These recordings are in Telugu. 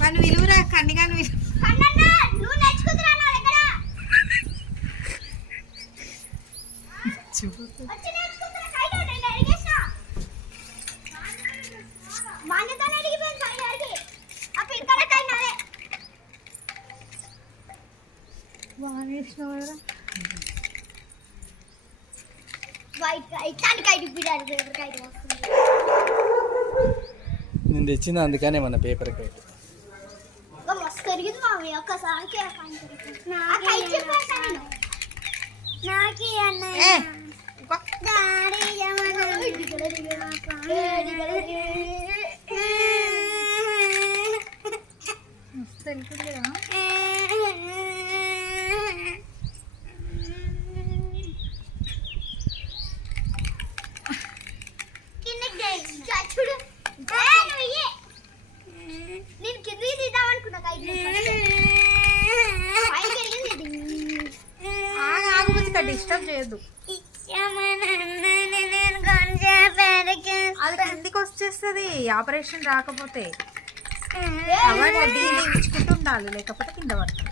వాళ్ళు విలువరా కన్నిగాని నువ్వు నేర్చుకుంటున్నా నా దగ్గర వచ్చి నేర్చుకుంటున్నా కైట్ నేను అడిగేసా మాన్యతనే అడిగిపోయింది పైనకి అప్పుడు ఇక్కడ కైనాలే వానేశ్వర వైట్ కైట్ అని కైట్ బిడారు పేపర్ కైట్ వస్తుంది నేను తెచ్చింది అందుకనే మన పేపర్ కైట్ మస్తు తిరిగింది మామి ఒక్కసారికి నాకి అన్నయ్య డాడీ చూడు నేను కిందకి తీద్దామనుకున్నా డిస్టర్బ్ చేయొద్దు అది కిందికి వచ్చేస్తుంది ఆపరేషన్ రాకపోతే అవన్నీ దీవించుకుంటూ ఉండాలి లేకపోతే కింద పడుతుంది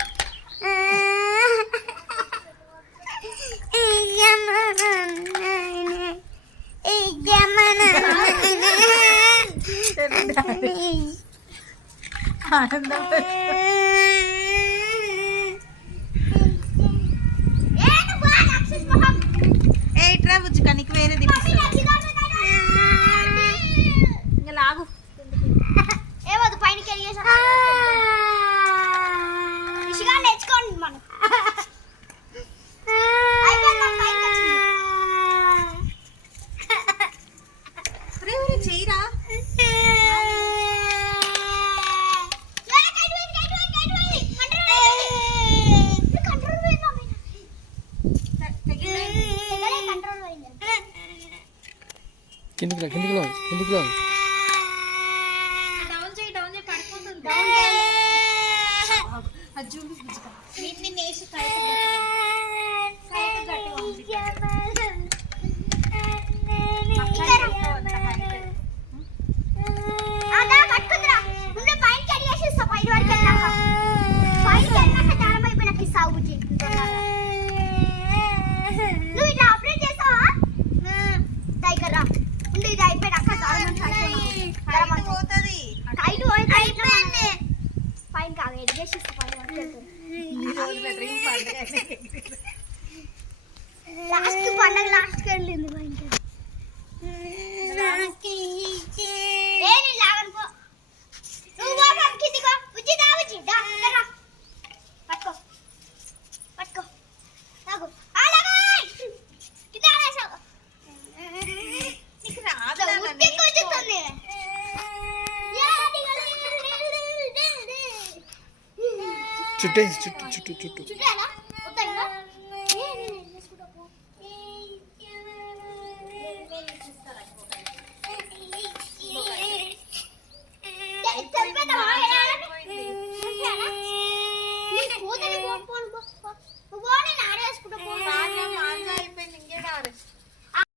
ఆనందం ఏట్రా బుజ్జుక నీకు వేరే ఇంకా లాగు ఏమదు పైనకి వెళ్ళేసా నేర్చుకోండి మనం చెయ్యరా కిందికి రా డౌన్ చేయి పడిపోతుంది అది చూడు నిన్ను వేసి లాస్ట్ పండగ లాస్ట్ వెళ్ళింది చుట్టూ